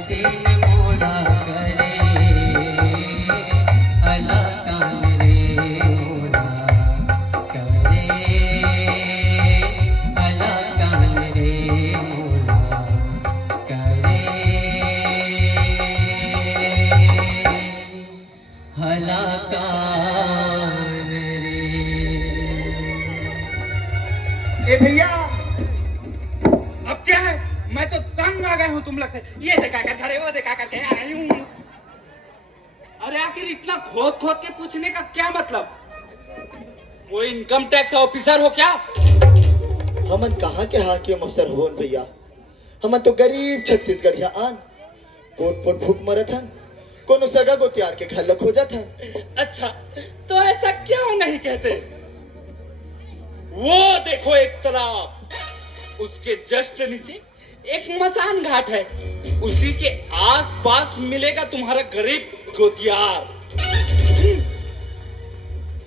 तेन मोरा करे हला कान रे मोरा करे हला कान रे मोरा करे हला कान रे। ए भैया, अब क्या है? मैं तो तंग आ गया हूँ तुम लोग से। ये देखा कर खड़े, वो देखा करके आ रही हूँ। अरे आखिर इतना खोद खोद के पूछने का क्या मतलब? वो इनकम टैक्स ऑफिसर हो क्या? हमन कहाँ के हाकिम अफसर होन भैया। हमन तो गरीब छत्तीसगढ़िया आन पोट पोट भूख मरत हन, कोनो सगा को त्यार के घर खो जात हन। अच्छा, तो ऐसा क्यों नहीं कहते? वो देखो एक तालाब, उसके जस्ट नीचे एक मसान घाट है। उसी के आसपास मिलेगा तुम्हारा गरीब गोतियार।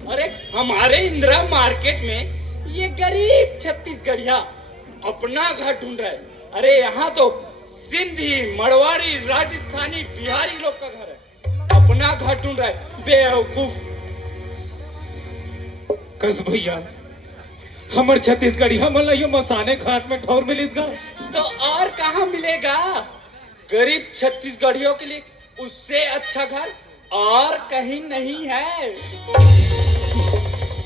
अरे हमारे इंदिरा मार्केट में ये गरीब छत्तीसगढ़िया अपना घर ढूंढ रहा है। अरे यहाँ तो सिंधी, मरवाड़ी, राजस्थानी, बिहारी लोग का घर है, अपना घर ढूंढ रहा है। बेवकूफ। कस भैया, हमर छत्तीसगढ़ी हमन ये मसाने घाट में ठौर मिलिस गा। तो और कहाँ मिलेगा? गरीब छत्तीसगढ़ियों के लिए उससे अच्छा घर और कहीं नहीं है।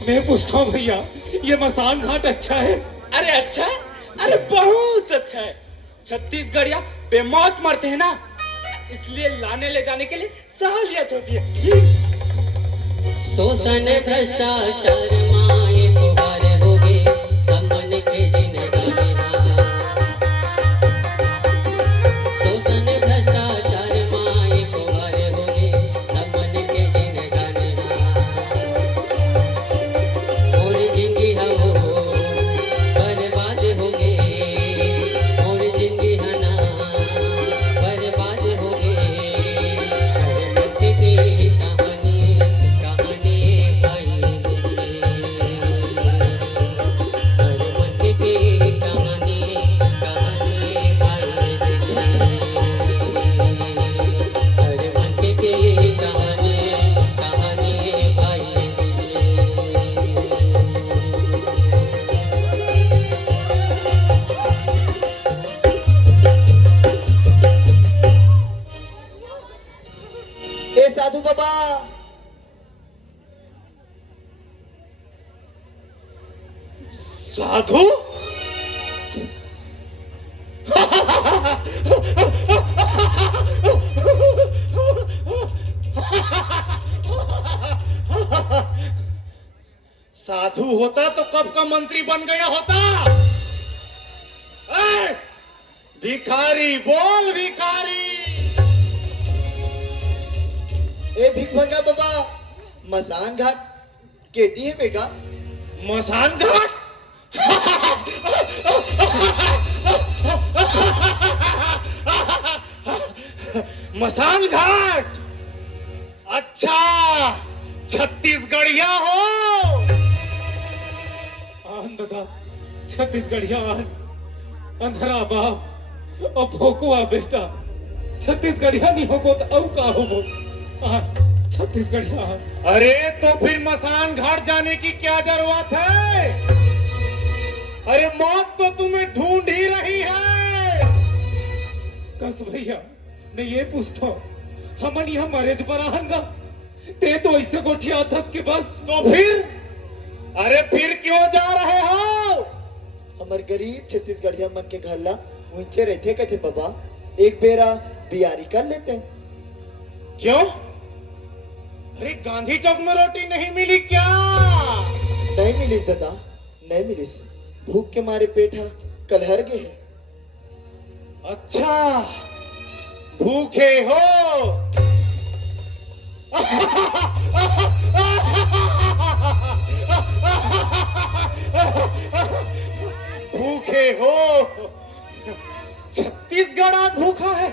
मैं पूछता हूँ भैया, ये मसान घाट अच्छा है? अरे अच्छा, अरे बहुत अच्छा है। छत्तीसगढ़िया बेमौत मरते हैं ना, इसलिए लाने ले जाने के लिए सहूलियत होती है। शोषण भ्रष्टाचार माए तुहार होगे समन के दिन गाने। शोषण भ्रष्टाचार माए तुहार होगे समन के दिन गाने। और जिंदगी हो बर्बाद होगे, और जिंदगी ना बर्बाद होगे। मत की कहानी भाई ए साधु बाबा, साधु? साधु होता तो कब का मंत्री बन गया होता। ए, भिखारी बोल भिखारी। ए भिखमंगा बाबा, मसान घाट केती है बेगा? मसान घाट? मसान घाट? अच्छा, छत्तीसगढ़िया हो? आन दादा, छत्तीसगढ़िया आन, अंधरा बाप और भोकुआ बेटा। छत्तीसगढ़िया नहीं होगो तो औ का होगो? आन, छत्तीसगढ़िया आन। अरे तो फिर मसान घाट जाने की क्या जरूरत है? अरे मौत तो तुम्हें ढूंढ ही रही है। कस भैया, मैं ये पूछता हूँ, हमन यहाँ मरेज पर आहंगा, ते तो ऐसे गोठिया थस के बस। तो फिर? अरे फिर क्यों जा रहे हो? हमार गरीब छत्तीसगढ़िया मन के घर ला ऊंचे रहते कहते बाबा, एक बेरा बियारी कर लेते हैं। क्यों? अरे गांधी चौक में रोटी नहीं मिली क्या? नहीं मिलिस दादा, नहीं मिलिस। भूख के मारे पेटा कलहर गए है। अच्छा, भूखे हो? भूखे हो? छत्तीसगढ़ आज भूखा है।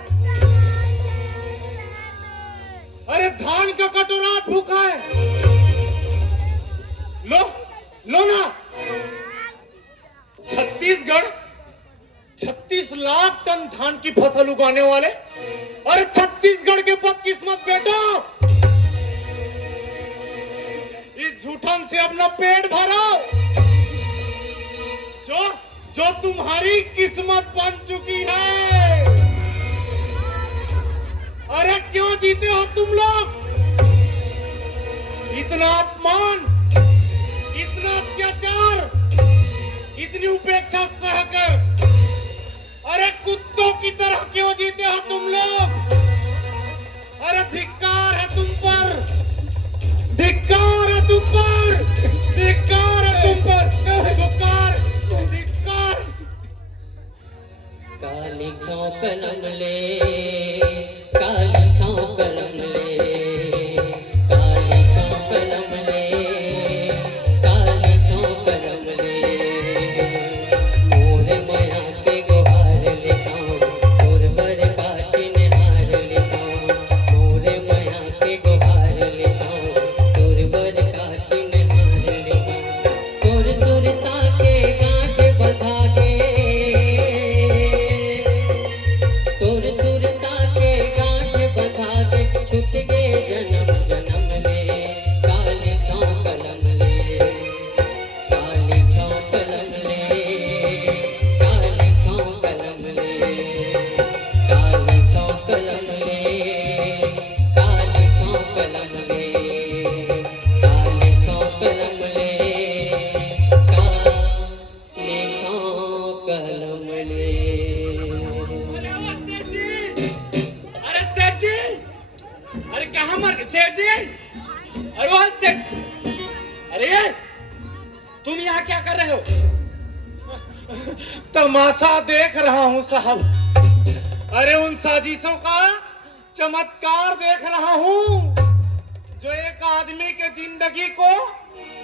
अरे धान का कटोरा आज भूखा है। लो लो ना। छत्तीसगढ़ 36 लाख टन धान की फसल उगाने वाले और छत्तीसगढ़ के बदकिस्मत बेटा, इस झूठन से अपना पेट भरो जो जो तुम्हारी किस्मत बन चुकी है। अरे क्यों जीते हो तुम लोग? इतना अपमान, इतना अत्याचार, इतनी उपेक्षा सहकर, अरे कुत्तों की तरह क्यों जीते हो तुम लोग? अरे धिक्कार है तुम पर, धिक्कार है तुम पर, धिक्कार है तुम पर, धिक्कार, धिक्कार। काली खां कलम ले, काली खां कलम ले, काली खां कलम ले, काली खां कलम ले। मोरे माया के गुहार लिखाऊं, मोर बर का चिन्हार लिखाऊं। मोरे माया के गुहार लिखाऊं, मोर बर का चिन्हार लिखाऊं। सुर सुरता के गांठ बधा के, सुर सुरता के गांठ बधा के, छूट गए जन्म जन्म ले। काली खां कलम ले, काली खां कलम ले, काली खां कलम ले, काली खां कलम ले, काली खां कलम ले, काली खां कलम ले, काली खां कलम ले। अरे सेठ जी, अरे कहाँ मर गए सेठ जी? अरे वो सेठ, अरे तुम यहाँ क्या कर रहे हो? तमाशा देख रहा हूँ साहब। अरे उन साजिशों का चमत्कार देख रहा हूँ जो एक आदमी के जिंदगी को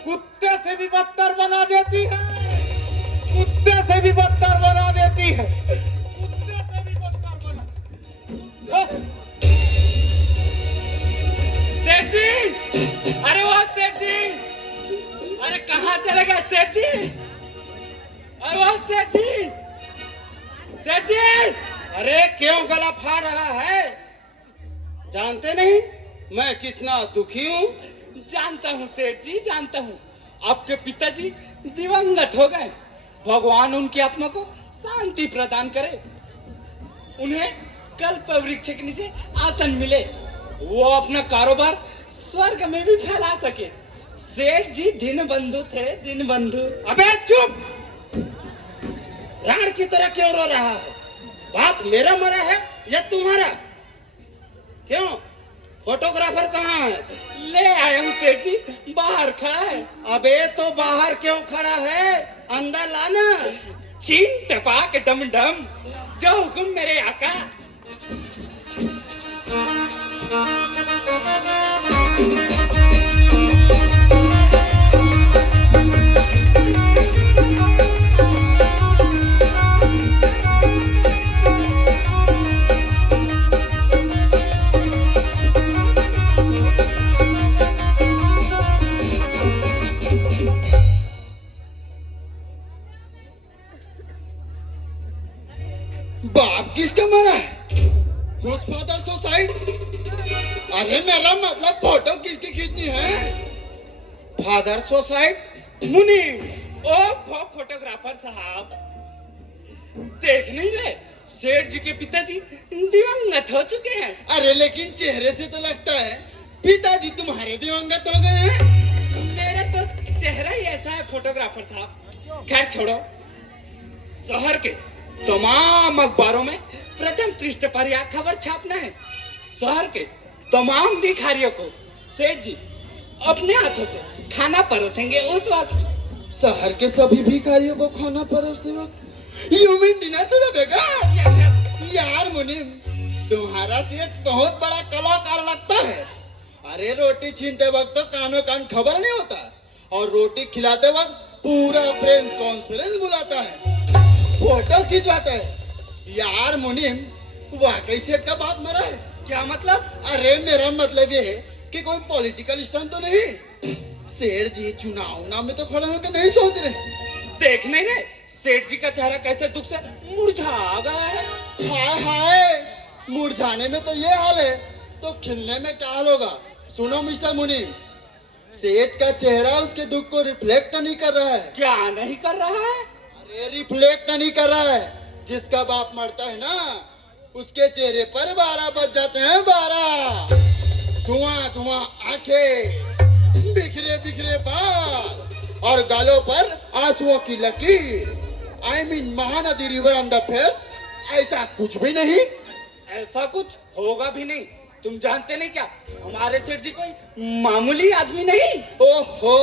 कुत्ते से भी बदतर बना देती है, कुत्ते से भी बदतर बना देती है, कुत्ते से भी बदतर बना। सेठ जी, अरे वो सेठ जी, अरे कहाँ चले गए सेठ जी? अरे वो सेठ जी, सेठ जी, अरे क्यों गला फाड़ रहा है? जानते नहीं मैं कितना दुखी हूँ? जानता हूँ सेठ जी, जानता हूँ। आपके पिताजी दिवंगत हो गए, भगवान उनकी आत्मा को शांति प्रदान करे। उन्हें कल्प वृक्ष के नीचे आसन मिले, वो अपना कारोबार स्वर्ग में भी फैला सके। सेठ जी दिन बंधु थे, दिन बंधु। अबे चुप! राण की तरह क्यों रो रहा है? बाप मेरा मरा है या तुम्हारा? क्यों? फोटोग्राफर कहाँ है? ले आया हूँ सेठ जी, बाहर खड़ा है। अबे तो बाहर क्यों खड़ा है? अंदर लाना। चीन टपाक डम डम, जो हुक्म मेरे आका। बाप किसका मरा है? Father suicide? अरे मेरा मतलब फोटो किसकी खींचनी है? Father suicide? मुनीम! ओ फोटोग्राफर साहब, देख नहीं रहे सेठ जी के पिताजी दिवंगत हो चुके हैं। अरे लेकिन चेहरे से तो लगता है पिताजी तुम्हारे दिवंगत हो गए हैं। मेरा तो चेहरा ही ऐसा है फोटोग्राफर साहब। खैर छोड़ो, शहर के तमाम अखबारों में प्रथम पृष्ठ पर यह खबर छापना है। शहर के तमाम भिखारियों को सेठ जी अपने हाथों से खाना परोसेंगे उस वक्त। शहर के सभी भिखारियों को खाना परोसते वक्त you mean dinner to the beggar? यार मुनीम, तुम्हारा सेठ बहुत बड़ा कलाकार लगता है। अरे रोटी छीनते वक्त तो कानों कान खबर नहीं होता, और रोटी खिलाते वक्त पूरा प्रेस कॉन्फ्रेंस बुलाता है, फोटो खिंचवाता है। यार मुनीम, वाकई सेठ का बाप मरा है? क्या मतलब? अरे मेरा मतलब ये है कि कोई पॉलिटिकल स्टंट तो नहीं? सेठ जी चुनाव में तो खड़े होकर नहीं सोच रहे? देख नहीं रहे सेठ जी का चेहरा कैसे दुख से मुरझा गया है। हाय हाय, मुरझाने में तो ये हाल है, तो खिलने में क्या हाल होगा। सुनो मिस्टर मुनीम, सेठ का चेहरा उसके दुख को रिफ्लेक्ट नहीं कर रहा है। क्या नहीं कर रहा है? अरे रिफ्लेक्ट नहीं कर रहा है। जिसका बाप मरता है ना, उसके चेहरे पर 12 बज जाते हैं, 12। धुआं धुआं आंखें, बिखरे बिखरे बाल और गालों पर आंसुओं की लकीर। I mean Mahanadi river on the face. ऐसा कुछ भी नहीं। ऐसा कुछ होगा भी नहीं। तुम जानते नहीं क्या, हमारे सेठ जी कोई मामूली आदमी नहीं। ओहो,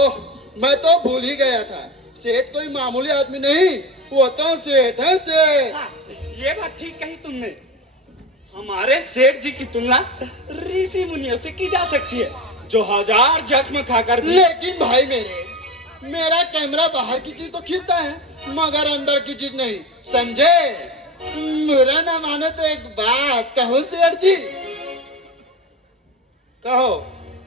मैं तो भूल ही गया था। सेठ कोई मामूली आदमी नहीं, वो तो सेठ है, सेठ। हाँ, ये बात ठीक कही तुमने। हमारे सेठ जी की तुलना ऋषि मुनियों से की जा सकती है, जो 1000 जख्म खाकर भी। लेकिन भाई मेरा कैमरा बाहर की चीज तो खींचता है, मगर अंदर की चीज नहीं, समझे। बुरा ना मानो तो एक बात कहूँ सेठ जी। कहो,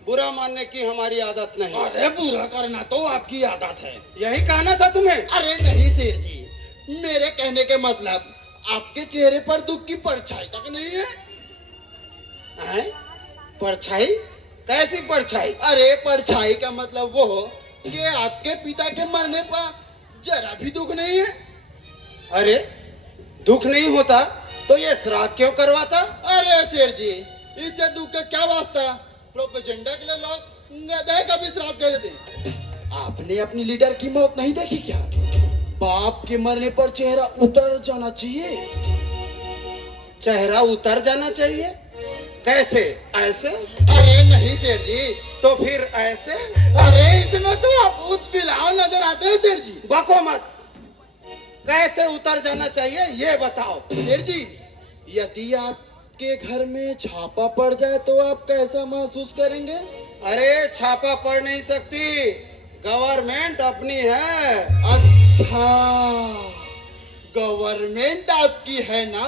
बुरा मानने की हमारी आदत नहीं। अरे बुरा करना तो आपकी आदत है। यही कहना था तुम्हें। अरे नहीं सेठ जी, मेरे कहने के मतलब आपके चेहरे पर दुख की परछाई तक नहीं है। हैं? परछाई? कैसी परछाई? अरे परछाई का मतलब वो कि आपके पिता के मरने पर जरा भी दुख नहीं है। अरे दुख नहीं होता तो ये श्राद्ध क्यों करवाता? अरे सेठ जी, इससे दुख का क्या वास्ता। प्रोपेगेंडा के लिए लोग गधे का भी श्राद्ध कर देते हैं। आपने अपनी लीडर की मौत नहीं देखी क्या? बाप के मरने पर चेहरा उतर जाना चाहिए। चेहरा उतर जाना चाहिए? कैसे? ऐसे? अरे नहीं सेठ जी। तो फिर ऐसे? अरे इसमें तो आप बिलाव नजर आते हैं सेठ जी। बको मत। कैसे उतर जाना चाहिए ये बताओ। सेठ जी, यदि आपके घर में छापा पड़ जाए तो आप कैसा महसूस करेंगे? अरे छापा पड़ नहीं सकती, गवर्नमेंट अपनी है। अच्छा, गवर्नमेंट आपकी है ना।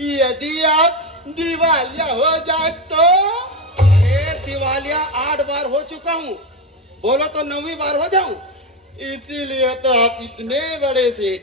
यदि आप दिवालिया हो जाए तो? अरे दिवालिया 8 बार हो चुका हूँ, बोलो तो 9वीं बार हो जाऊं। इसीलिए तो आप इतने बड़े सेठ